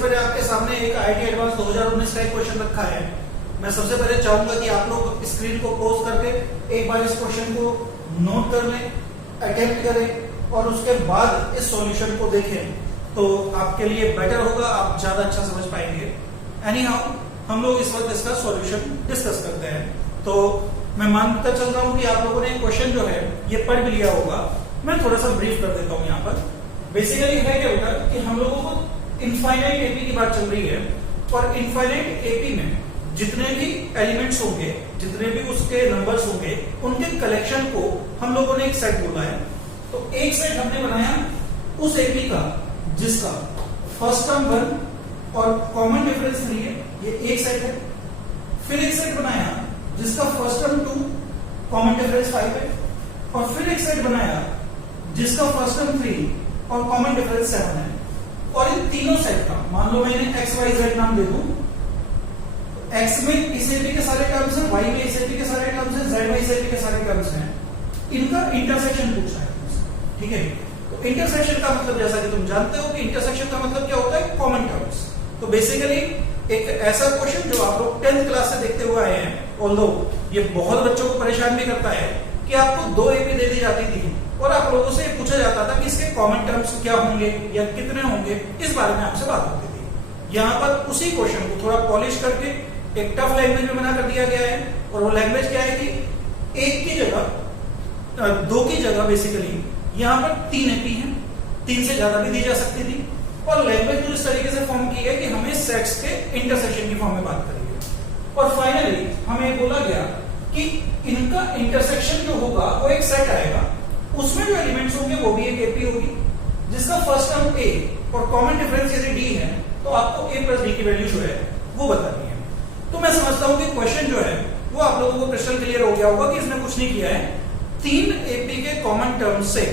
सबसे पहले आपके सामने एक आईटी एडवांस 2019 का एक क्वेश्चन रखा है। मैं सबसे पहले चाहूंगा कि आप लोग स्क्रीन को पॉज करके एक बार इस क्वेश्चन को नोट कर लें, अटेम्प्ट करें और उसके बाद इस सॉल्यूशन को देखें, तो आपके लिए बेटर होगा, आप ज्यादा अच्छा समझ पाएंगे। एनी हाउ हम लोग इस वक्त इसका सॉल्यूशन डिस्कस करते हैं। तो मैं मानता चल रहा हूं कि आप लोगों ने क्वेश्चन जो है ये पढ़ भी लिया होगा। मैं थोड़ा सा ब्रीफ कर देता हूं। यहाँ पर बेसिकली है क्या बेटा कि हम लोगों को इनफाइनाइट एपी की बात चल रही है और इनफाइनाइट एपी में जितने भी एलिमेंट्स होंगे, जितने भी उसके नंबर्स होंगे, उनके कलेक्शन को हम लोगों ने एक सेट बोला है। तो एक सेट हमने बनाया उस एपी का जिसका फर्स्ट टर्म 1 और कॉमन डिफरेंस 3 है, ये एक सेट है। फिर एक सेट बनाया जिसका फर्स्ट टर्म 2, कॉमन डिफरेंस 5 है, और फिर एक सेट बनाया जिसका फर्स्ट टर्म 3 और कॉमन डिफरेंस 7 है। और इन तीनों सेट का मान लो मैं इन्हें एक्स वाई जेड नाम दे दूं, एक्स में इस एपी के सारे टर्म्स हैं, वाई में इस एपी के सारे टर्म्स हैं, जेड में इस एपी के सारे टर्म्स हैं। इनका इंटरसेक्शन पूछा है, ठीक है। तो इंटरसेक्शन का मतलब जैसा कि तुम जानते हो कि इंटरसेक्शन का मतलब क्या होता है, कॉमन टर्म्स। तो बेसिकली एक ऐसा क्वेश्चन जो आप लोग 10th क्लास से देखते हुए आए हैं, ऑल्दो ये बहुत बच्चों को परेशान भी करता है कि आपको 2 एपी दे दी जाती थी और आप लोगों से पूछा जाता था कि इसके कॉमन टर्म्स क्या होंगे या कितने होंगे, इस बारे में आपसे बात होती थी। यहाँ पर उसी क्वेश्चन को थोड़ा पॉलिश करके एक टफ लैंग्वेज में बना कर दिया गया है। और वो लैंग्वेज क्या है कि एक की जगह 2 की जगह बेसिकली यहाँ पर 3 एपी हैं, 3 से ज्यादा भी दी जा सकती थी। और लैंग्वेज तो इस तरीके से फॉर्म की है कि हमें सेट्स के इंटरसेक्शन की फॉर्म में बात करेंगे। और फाइनली हमें बोला गया कि इनका इंटरसेक्शन जो होगा वो एक सेट आएगा, उसमें जो एलिमेंट्स होंगे वो भी एक एपी होगी जिसका फर्स्ट टर्म ए और कॉमन डिफरेंस यदि डी है तो आपको ए प्लस डी की वैल्यू जो है वो बतानी है। तो मैं समझता हूं कि क्वेश्चन जो है वो आप लोगों को क्रिस्टल क्लियर हो गया होगा कि इसने कुछ नहीं किया है। 3 एपी के कॉमन टर्म से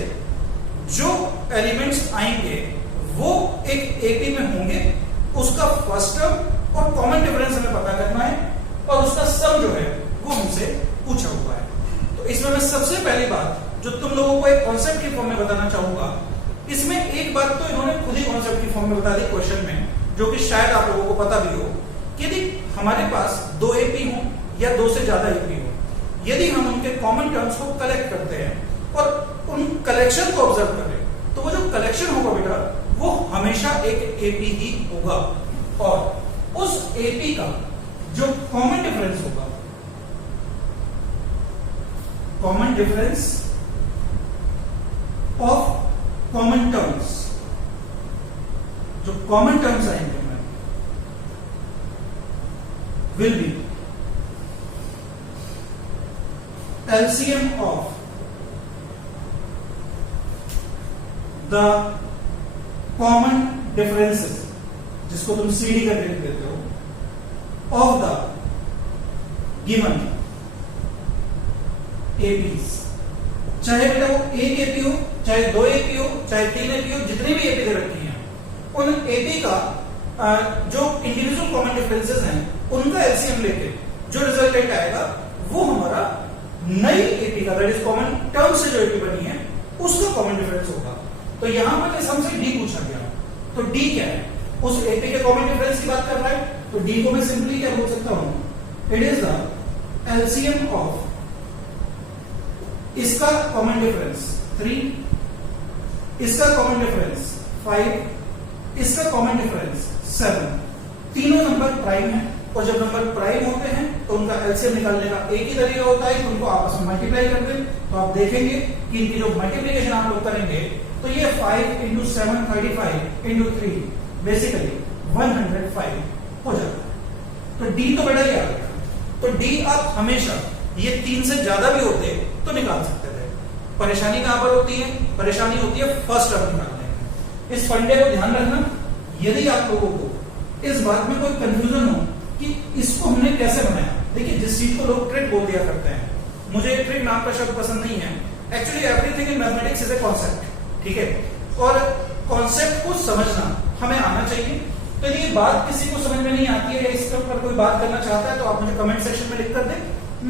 जो एलिमेंट्स आएंगे वो एक एपी में होंगे, उसका फर्स्ट टर्म और कॉमन डिफरेंस हमें पता करना है और उसका सम जो है वो हमसे पूछा हुआ है। तो इसमें मैं सबसे पहली बात जो तुम लोगों को एक कॉन्सेप्ट की फॉर्म में बताना चाहूंगा, इसमें एक बात तो इन्होंने खुद ही कॉन्सेप्ट की फॉर्म में बता दी क्वेश्चन में, जो कि शायद आप लोगों को पता भी हो कि यदि हमारे पास 2 एपी हो या 2 से ज्यादा एपी हो, यदि हम उनके कॉमन टर्म्स को कलेक्ट करते हैं और उन कलेक्शन को ऑब्जर्व करें, तो वो जो कलेक्शन होगा बेटा वो हमेशा एक एपी ही होगा। और उस एपी का जो कॉमन डिफरेंस होगा, common difference of common terms, जो कॉमन टर्म्स आएंगे will be LCM of the common differences, जिसको तुम CD का लिख देते हो, of the given APs। चाहे बेटा वो एक एपी हो, चाहे 2 एपी हो, चाहे 3 एपी हो, जितनी भी एपी दे रखी हैं, उन एपी का जो इंडिविजुअल कॉमन डिफरेंसेस हैं उनका एलसीएम लेके जो रिजल्टेंट आएगा वो हमारा नई एपी का, दैट इज कॉमन टर्म से जो एपी बनी है उसका कॉमन डिफरेंस होगा। तो यहां पर इस हमसे डी पूछा गया, तो डी क्या है, उस एपी के कॉमन डिफरेंस की बात कर रहा है, तो डी को मैं सिंपली क्या बोल सकता हूं, it is the LCM of इसका कॉमन डिफरेंस 3, इसका कॉमन डिफरेंस 5, इसका कॉमन डिफरेंस 7। तीनों नंबर प्राइम है और जब नंबर प्राइम होते हैं तो उनका एलसीएम निकालने का एक ही तरीका होता है कि उनको आपस में मल्टीप्लाई कर दें। तो आप देखेंगे कि इनकी जो मल्टीप्लिकेशन आप लोग करेंगे तो ये 5 × 7 35 × 3 बेसिकली 105 हो जाता है। तो डी तो बेटा ही आ गया। तो डी आप हमेशा ये 3 से ज्यादा भी होते तो निकाल सकते थे। परेशानी कहां पर होती है, परेशानी होती है फर्स्ट टर्म निकालने में। इस फंडे को ध्यान रखना, यदि आप लोगों को इस बात में कोई कंफ्यूजन हो कि इसको हमने कैसे बनाया, देखिए जिस चीज को लोग ट्रिक बोल दिया करते हैं, मुझे ट्रिक नाम का शब्द पसंद नहीं है। Actually everything in mathematics is a concept, ठीक है, और कॉन्सेप्ट को समझना हमें आना चाहिए। तो यदि ये बात किसी को समझ में नहीं आती है या इस पर कोई बात करना चाहता है तो आप मुझे कमेंट सेक्शन में लिख कर दें,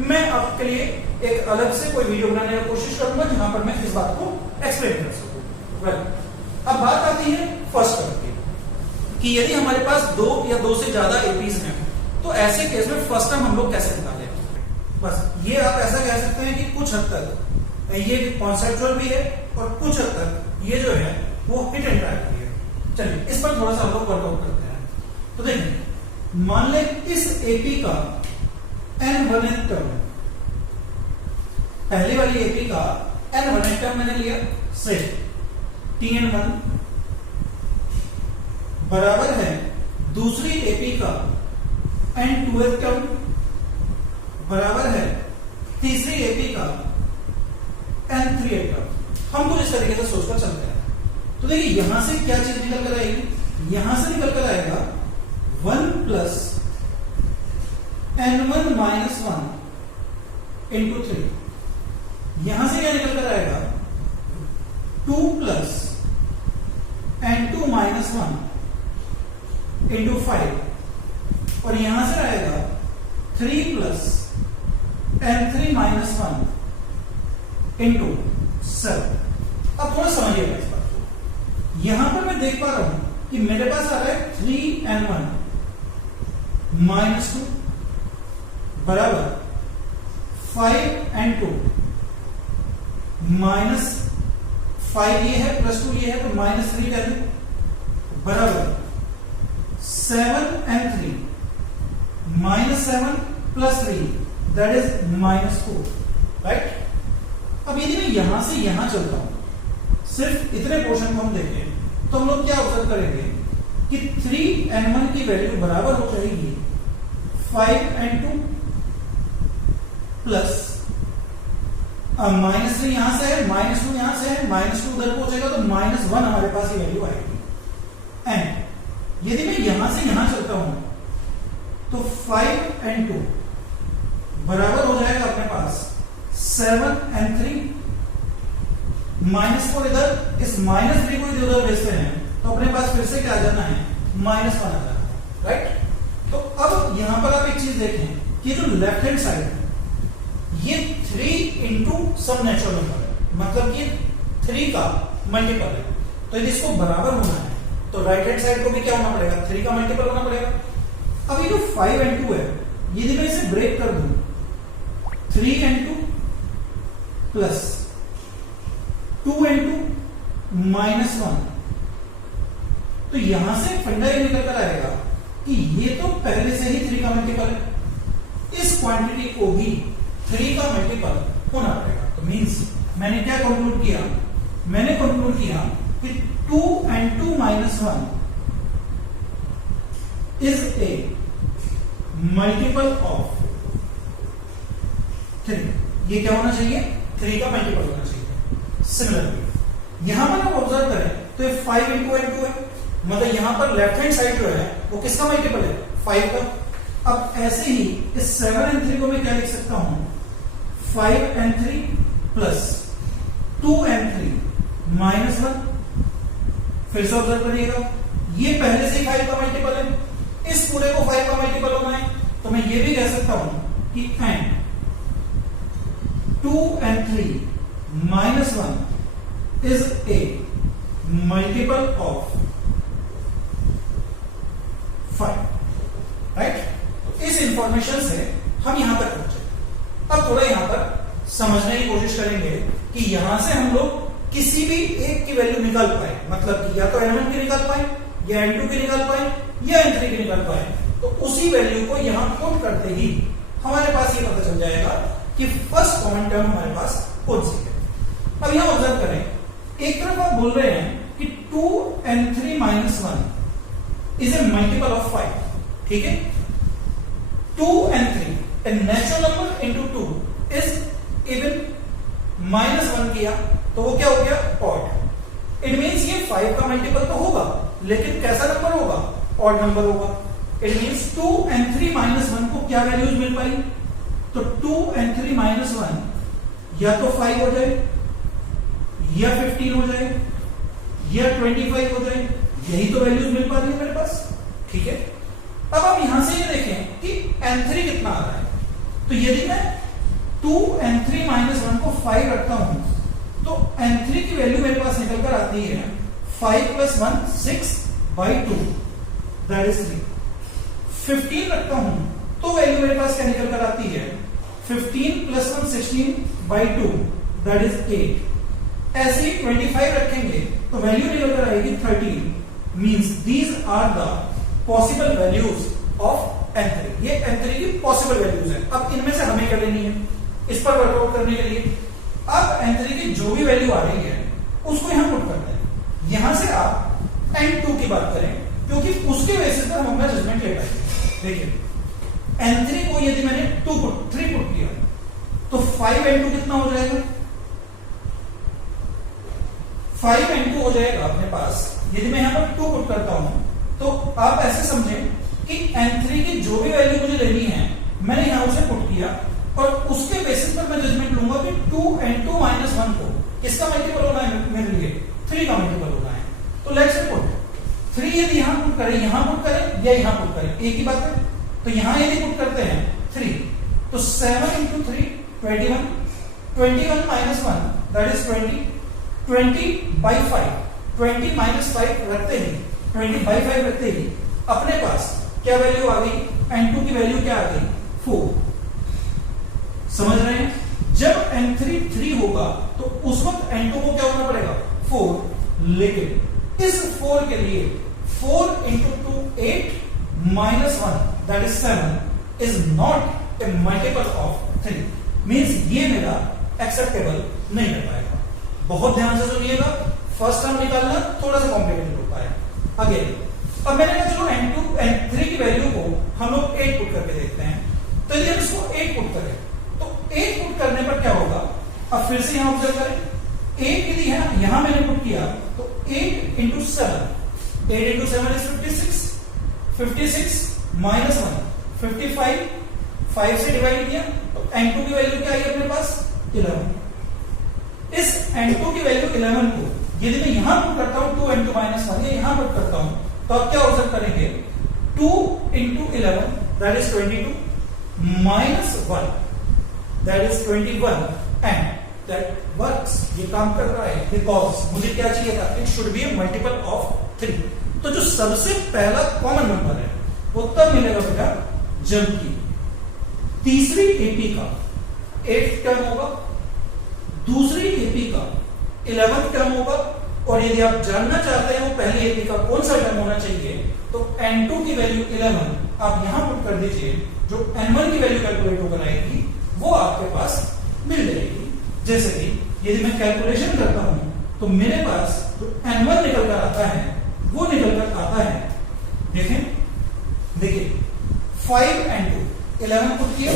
मैं आपके लिए एक अलग से कोई वीडियो बनाने की कोशिश करूंगा जहां पर मैं इस बात को एक्सप्लेन कर सकूं। अब बात आती है फर्स्ट टर्म की। कि यदि हमारे पास 2 या 2 से ज्यादा एपीज हैं तो ऐसे केस में फर्स्ट टर्म हम लोग कैसे निकालें। बस ये आप ऐसा कह सकते हैं कि कुछ हद तक ये कॉन्सेप्चुअल भी है और कुछ हद तक ये जो है वो हिट एंड ट्राई भी है। चलिए इस पर थोड़ा सा हम लोग वर्कआउट करते हैं। तो देखिए मान लें इस एपी का n1th टर्म, पहली वाली एपी का n1th टर्म मैंने लिया से tn1 बराबर है दूसरी एपी का n2th टर्म बराबर है तीसरी एपी का n3th टर्म। हम कुछ इस तरीके से सोचकर चलते हैं। तो देखिए यहां से क्या चीज निकल कर आएगी, यहां से निकल कर आएगा 1 प्लस n1 माइनस 1 इंटू 3। यहां से क्या निकल कर आएगा 2 प्लस n2 माइनस 1 इंटू 5। और यहां से आएगा 3 प्लस n3 माइनस 1 इंटू 7। अब थोड़ा समझिएगा इस बात को। यहां पर मैं देख पा रहा हूं कि मेरे पास आ रहा है 3n1 माइनस 2 बराबर 5n2 माइनस 5 ये है प्लस 2 ये है तो माइनस 3 कर दूं बराबर 7n3 minus 7 plus 3 that is minus 4, right. अब यदि मैं यहां से यहां चलता हूं, सिर्फ इतने पोर्शन को हम देखें तो हम लोग क्या ऑब्जर्व करेंगे कि 3n1 की वैल्यू बराबर हो जाएगी 5n2 प्लस माइनस 3 यहां से है, माइनस 2 यहां से है, माइनस 2 उधर पहुंचेगा तो माइनस 1 हमारे पास ये वैल्यू आएगी। एंड यदि मैं यहां से यहां चलता हूं तो 5n2 बराबर हो जाएगा अपने पास 7n3 माइनस 4 इधर, इस माइनस 3 को इधर भेजते हैं तो अपने पास फिर से क्या आ जाना है माइनस 1 आ जाना है, राइट। तो अब यहां पर आप एक चीज देखें कि जो लेफ्ट हैंड साइड है ये 3 इंटू सम नेचुरल नंबर है, मतलब कि 3 का मल्टीपल है। तो यदि इसको बराबर होना है तो राइट हैंड साइड को भी क्या होना पड़ेगा 3 का मल्टीपल होना पड़ेगा। अब ये जो 5n2 है यदि मैं इसे ब्रेक कर दूं 3n2 प्लस 2n2 माइनस 1, तो यहां से फंडा ये निकल कर आएगा कि ये तो पहले से ही 3 का मल्टीपल है, इस क्वांटिटी को भी 3 का मल्टीपल होना पड़ेगा। तो मींस मैंने क्या कंक्लूड किया, मैंने कंक्लूड किया कि 2n2 minus 1 is a multiple of 3। ये क्या होना चाहिए 3 का मल्टीपल होना चाहिए। सिमिलरली यहां पर आप ऑब्जर्व करें तो ये 5 इंटू n2 है, मतलब यहां पर लेफ्ट हैंड साइड जो है वो किसका मल्टीपल है 5 का। अब ऐसे ही इस 7n3 को मैं क्या लिख सकता हूं 5n3 प्लस 2n3 माइनस 1। फिर से ऑब्जर्व करिएगा ये पहले से ही 5 का मल्टीपल है, इस पूरे को 5 का मल्टीपल होना है तो मैं ये भी कह सकता हूं कि n 2n3 minus 1 is a multiple of 5, right. इस इंफॉर्मेशन से हम यहां तक पहुंचे। अब थोड़ा यहां पर समझने की कोशिश करेंगे कि यहां से हम लोग किसी भी एक की वैल्यू निकाल पाए, मतलब कि या तो n1 की निकाल पाए या n2 की निकाल पाए या n3 की निकाल पाए, तो उसी वैल्यू को यहां पुट करते ही हमारे पास ये पता चल जाएगा कि फर्स्ट कॉमन टर्म हमारे पास कौन सी है। अब यहां ऑब्जर्व करें, एक तरफ आप बोल रहे हैं कि 2n3 minus 1 is a multiple of 5, ठीक है। 2n3 a natural number into 2 is even, minus 1 किया तो वो क्या हो गया ऑड। इट मींस ये 5 का मल्टीपल तो होगा लेकिन कैसा नंबर होगा ऑड नंबर होगा। इट मींस 2n3 माइनस 1 को क्या वैल्यूज मिल पाई, तो 2n3 माइनस 1 या तो 5 हो जाए या 15 हो जाए या 25 हो जाए, यही तो वैल्यूज मिल पा रही है मेरे पास, ठीक है। अब आप यहां से ये देखें कि n3 कितना आ रहा है, तो यदि मैं 2n3 माइनस 1 को 5 रखता हूं तो n3 की वैल्यू मेरे पास निकल कर आती है 5 प्लस 1 6/2, दैट इज 3। 15 रखता हूं तो वैल्यू मेरे पास क्या निकल कर आती है 15 प्लस 1 16/2 दैट इज 8। ऐसे ही 25 रखेंगे तो वैल्यू निकल कर आएगी 13। Means these are the possible values of n3। ये n3 की पॉसिबल वैल्यूज है। अब इनमें से हमें क्या लेनी है इस पर वर्कआउट करने के लिए। अब n3 की जो भी वैल्यू आ रही है उसको यहां पुट करते हैं। यहां से आप n2 की बात करें क्योंकि उसके बेसिस पर हम अपना जजमेंट ले पाएंगे। देखिए n3 को यदि मैंने 3 पुट किया तो 5n2 कितना हो जाएगा 5n2 हो जाएगा अपने पास। यदि मैं यहां पर 2 पुट करता हूं तो आप ऐसे समझें कि n3 की जो भी वैल्यू मुझे लेनी है मैंने यहां उसे पुट किया और उसके बेसिस पर मैं जजमेंट लूंगा कि 2n2 - 1 को किसका मल्टीपल होना है मेरे लिए 3 का मल्टीपल होना है। तो लेट्स पुट 3 यदि यहां पुट करें या यहां पुट करें एक ही बात है। तो यहां यदि पुट करते हैं 3 तो 7 × 3 21 21 - 1 दैट इज 20 20/5 20 - 5 रखते ही 20/5 रखते ही अपने पास क्या वैल्यू आ गई n2 की वैल्यू क्या आ गई 4। समझ रहे हैं जब n3 3 होगा तो उस वक्त n2 को क्या होना पड़ेगा 4। लेकिन इस 4 के लिए 4 × 2 8 - 1 that is 7 is not a multiple of 3। Means ये मेरा एक्सेप्टेबल नहीं कर पाएगा। बहुत ध्यान से सुनिएगा फर्स्ट टर्म निकालना थोड़ा सा कॉम्प्लिकेटेड होता है। अगेन अब मैंने कहा चलो n3 की वैल्यू को हम लोग 8 पुट करके देखते हैं। तो यदि हम इसको 8 पुट करें तो 8 पुट करने पर क्या होगा अब फिर से यहां ऑब्जर्व करें 8 यदि यहां मैंने पुट किया तो 8 × 7 8 × 7 इज 56 56 - 1 55 5 से डिवाइड किया तो n2 की वैल्यू क्या आई अपने पास 11। इस n2 की वैल्यू 11 को यदि मैं यहां पुट करता हूं 2n2 - 1 या यहां पुट करता हूं तो आप क्या ऑब्जर्व करेंगे 2 × 11 that is 22 - 1 that is 21 and that works. ये काम कर रहा है बिकॉज मुझे क्या चाहिए था it should be A multiple of 3। तो जो सबसे पहला कॉमन नंबर है वो तब मिलेगा बेटा जबकि तीसरी एपी का 8th टर्म होगा दूसरी एपी का 11th टर्म होगा और यदि आप जानना चाहते हैं वो पहली एपी का कौन सा टर्म होना चाहिए तो n2 की वैल्यू 11 आप यहां पुट कर दीजिए। जो n1 की वैल्यू कैलकुलेट होकर आएगी वो आपके पास मिल जाएगी। जैसे कि यदि मैं कैलकुलेशन करता हूं तो मेरे पास जो n1 निकल कर आता है वो निकल कर आता है देखिए 5n2 11 पुट किया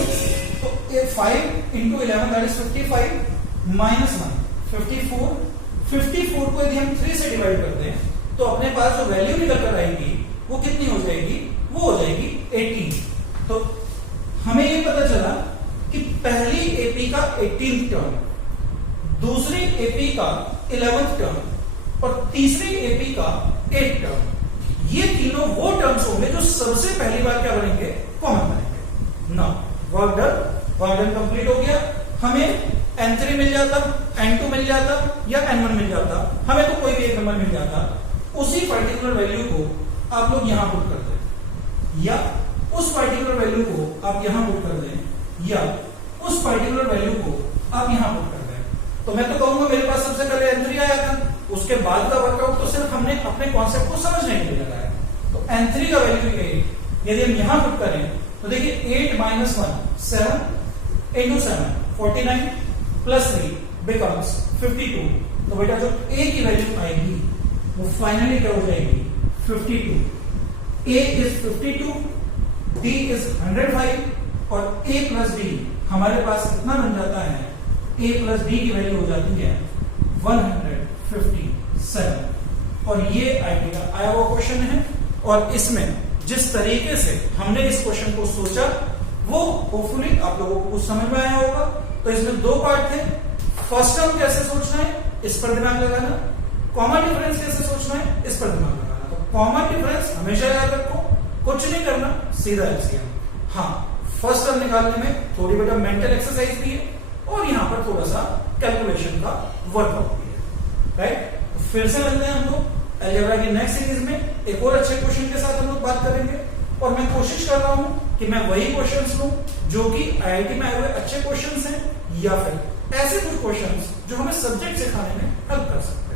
तो 5 × 11 दैट इज 55 - 1 54 54 को यदि हम 3 से डिवाइड करते हैं तो अपने पास जो वैल्यू निकल कर आएगी वो कितनी हो जाएगी वो हो जाएगी 18। तो हमें ये पता चला कि पहली एपी का 18th टर्म दूसरी एपी का 11th टर्म और तीसरी एपी का 8th टर्म ये तीनों वो टर्म्स होंगे जो सबसे पहली बार क्या बनेंगे कॉमन बनेंगे। नाउ वर्क डन कंप्लीट हो गया। हमें n3 मिल जाता n2 मिल जाता या n1 मिल जाता हमें तो कोई भी एक नंबर मिल जाता। उसी पर्टिकुलर वैल्यू को आप लोग यहां पुट कर दें या उस पर्टिकुलर वैल्यू को आप यहां पुट कर दें या उस पर्टिकुलर वैल्यू को आप यहां पुट कर दें। तो मैं तो कहूंगा मेरे पास सबसे पहले n3 आया था उसके बाद का वर्कआउट तो सिर्फ हमने अपने कॉन्सेप्ट को समझने के लिए लगाया। तो n3 का वैल्यू 8 यदि हम यहां पुट करें तो देखिए 8 - 1 7 × 7 49 प्लस 3 बिकम्स 52। तो बेटा जो a की वैल्यू आएगी वो फाइनली क्या हो जाएगी 52। a इज 52 d इज 105 और a प्लस d हमारे पास कितना बन जाता है a प्लस d की वैल्यू हो जाती है 157। और ये आईटी का आया हुआ क्वेश्चन है और इसमें जिस तरीके से हमने इस क्वेश्चन को सोचा वो होपफुली आप लोगों को कुछ समझ में आया होगा। तो इसमें 2 पार्ट थे। फर्स्ट टर्म कैसे सोचना है इस पर दिमाग लगाना, कॉमन डिफरेंस कैसे सोचना है इस पर दिमाग लगाना। तो कॉमन डिफरेंस हमेशा याद रखो, कुछ नहीं करना, सीधा एलसीएम। हाँ, फर्स्ट टर्म निकालने में थोड़ी बेटा मेंटल एक्सरसाइज भी है और यहाँ पर थोड़ा सा कैलकुलेशन का वर्कआउट भी है। राइट, तो फिर से मिलते हैं हम लोग अलजेब्रा की नेक्स्ट सीरीज में एक और अच्छे क्वेश्चन के साथ हम लोग बात करेंगे और मैं कोशिश कर रहा हूं कि मैं वही क्वेश्चंस लूं जो कि आईआईटी में आए हुए अच्छे क्वेश्चंस हैं या फिर ऐसे कुछ क्वेश्चंस जो हमें सब्जेक्ट सिखाने में हेल्प कर सकते हैं।